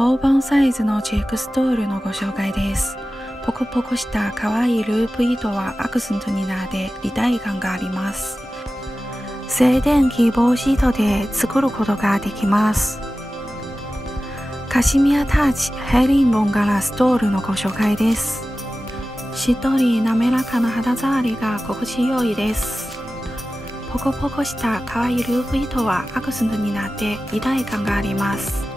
オーバンサイズのチェックストールのご紹介です。ポコポコした可愛いループ糸はアクセントになって立体感があります。静電気防止糸で作ることができます。カシミヤタッチヘリンボン柄ストールのご紹介です。しっとり滑らかな肌触りが心地よいです。ポコポコした可愛いループ糸はアクセントになって立体感があります。